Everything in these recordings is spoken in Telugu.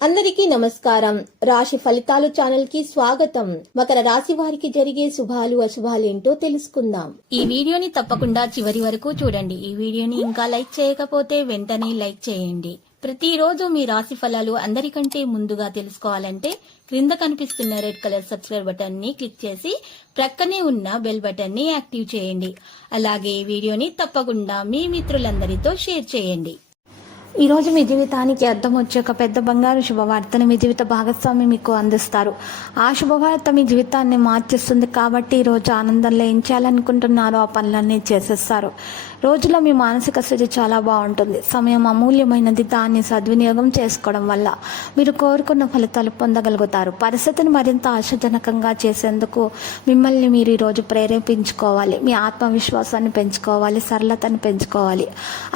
అందరికీ నమస్కారం. రాశి ఫలితాలు ఛానల్ కి స్వాగతం. మకర రాశి వారికి జరిగే శుభాలు అశుభాలు ఏంటో తెలుసుకుందాం. ఈ వీడియోని తప్పకుండా చివరి వరకు చూడండి. ఈ వీడియోని ఇంకా లైక్ చేయకపోతే వెంటనే లైక్ చేయండి. ప్రతిరోజు మీ రాశి ఫలాలు అందరికంటే ముందుగా తెలుసుకోవాలంటే క్రింద కనిపిస్తున్న రెడ్ కలర్ సబ్స్క్రైబ్ బటన్ ని క్లిక్ చేసి ప్రక్కనే ఉన్న బెల్ బటన్ ని యాక్టివ్ చేయండి. అలాగే ఈ వీడియోని తప్పకుండా మీ మిత్రులందరితో షేర్ చేయండి. ఈ రోజు మీ జీవితానికి అర్థం వచ్చే ఒక పెద్ద బంగారు శుభవార్తను మీ జీవిత భాగస్వామి మీకు అందిస్తారు. ఆ శుభవార్త మీ జీవితాన్ని మార్చేస్తుంది కాబట్టి ఈ రోజు ఆనందంలో ఏం చేయాలనుకుంటున్నారో ఆ పనులన్నీ చేసేస్తారు. రోజులో మీ మానసిక స్థితి చాలా బాగుంటుంది. సమయం అమూల్యమైనది. దాన్ని సద్వినియోగం చేసుకోవడం వల్ల మీరు కోరుకున్న ఫలితాలు పొందగలుగుతారు. పరిస్థితిని మరింత ఆశాజనకంగా చేసేందుకు మిమ్మల్ని మీరు ఈరోజు ప్రేరేపించుకోవాలి. మీ ఆత్మవిశ్వాసాన్ని పెంచుకోవాలి, సరళతను పెంచుకోవాలి.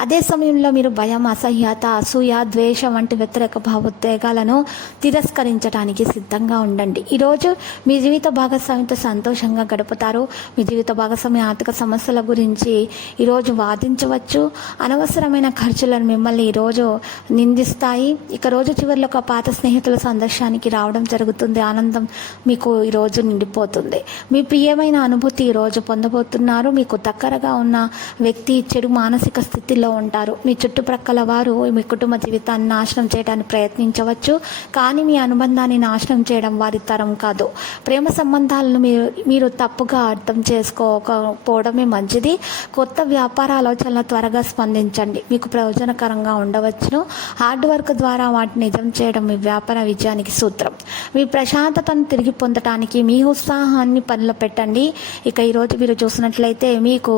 అదే సమయంలో మీరు భయం, అసహ్యత, అసూయ, ద్వేషం వంటి వ్యతిరేక భావోద్వేగాలను తిరస్కరించడానికి సిద్ధంగా ఉండండి. ఈరోజు మీ జీవిత భాగస్వామితో సంతోషంగా గడుపుతారు. మీ జీవిత భాగస్వామి ఆర్థిక సమస్యల గురించి ఈరోజు వాదించవచ్చు. అనవసరమైన ఖర్చులను మిమ్మల్ని ఈరోజు నిందిస్తాయి. ఇక రోజు చివరిలో ఒక పాత స్నేహితుల సందర్శనానికి రావడం జరుగుతుంది. ఆనందం మీకు ఈరోజు నిండిపోతుంది. మీ ప్రియమైన అనుభూతి ఈరోజు పొందబోతున్నారు. మీకు దగ్గరగా ఉన్న వ్యక్తి చెడు మానసిక స్థితిలో ఉంటారు. మీ చుట్టుప్రక్కల వారు మీ కుటుంబ జీవితాన్ని నాశనం చేయడానికి ప్రయత్నించవచ్చు. కానీ మీ అనుబంధాన్ని నాశనం చేయడం వారి తరం కాదు. ప్రేమ సంబంధాలను మీరు తప్పుగా అర్థం చేసుకోకపోవడమే మంచిది. కొత్త వ్యాపార ఆలోచనల త్వరగా స్పందించండి. మీకు ప్రయోజనకరంగా ఉండవచ్చును. హార్డ్ వర్క్ ద్వారా వాటిని నిజం చేయడం మీ వ్యాపార విజయానికి సూత్రం. మీ ప్రశాంతతను తిరిగి పొందడానికి మీ ఉత్సాహాన్ని పనిలో పెట్టండి. ఇక ఈరోజు మీరు చూసినట్లయితే మీకు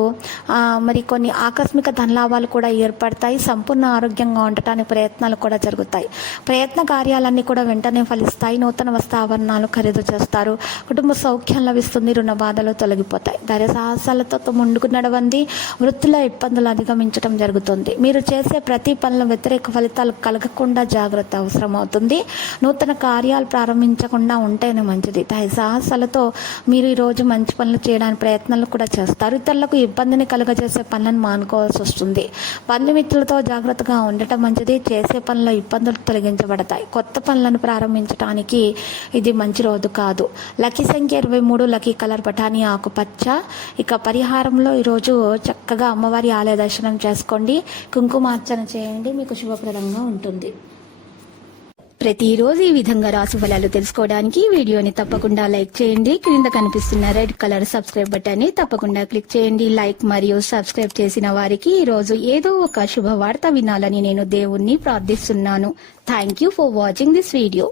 మరి కొన్ని ఆకస్మిక ధనలాభాలు కూడా ఏర్పడతాయి. సంపూర్ణ ఆరోగ్యంగా ఉండటానికి ప్రయత్నాలు కూడా జరుగుతాయి. ప్రయత్న కార్యాలన్నీ కూడా వెంటనే ఫలిస్తాయి. నూతన వస్త్రాభరణాలు ఖరీదు చేస్తారు. కుటుంబ సౌఖ్యం లభిస్తుంది. రుణ బాధలు తొలగిపోతాయి. ధైర్య సాహసాలతో ముందుకు నడవండి. వృత్తిలో ఇబ్బందులు అధిగమించడం జరుగుతుంది. మీరు చేసే ప్రతి పనుల వ్యతిరేక ఫలితాలు కలగకుండా జాగ్రత్త అవసరం అవుతుంది. నూతన కార్యాలు ప్రారంభించకుండా ఉంటేనే మంచిది. ధైర్య సాహసాలతో మీరు ఈరోజు మంచి పనులు చేయడానికి ప్రయత్నాలు కూడా చేస్తారు. ఇతరులకు ఇబ్బందిని కలుగజేసే పనులను మానుకోవాల్సి వస్తుంది. బంధుమిత్రులతో జాగ్రత్తగా ఉండటం మంచిది. చేసే పనుల ఇబ్బందులు తొలగించబడతాయి. కొత్త పనులను ప్రారంభించడానికి ఇది మంచి రోజు కాదు. లక్కీ సంఖ్య 23. లక్కీ కలర్ బఠానీ ఆకుపచ్చ. ఇక పరిహారంలో ఈరోజు చక్కగా అమ్మవారి ఆలయ దర్శనం చేసుకోండి. కుంకుమార్చన చేయండి. మీకు శుభప్రదంగా ఉంటుంది. ప్రతిరోజు ఈ విధంగా రాశి ఫలాలు తెలుసుకోవడానికి వీడియోని తప్పకుండా లైక్ చేయండి. క్రింద కనిపిస్తున్న రెడ్ కలర్ సబ్స్క్రైబ్ బటన్ ని తప్పకుండా క్లిక్ చేయండి. లైక్ మరియు సబ్స్క్రైబ్ చేసిన వారికి ఈ రోజు ఏదో ఒక శుభవార్త వినాలని నేను దేవుణ్ణి ప్రార్థిస్తున్నాను. Thank you for watching this video.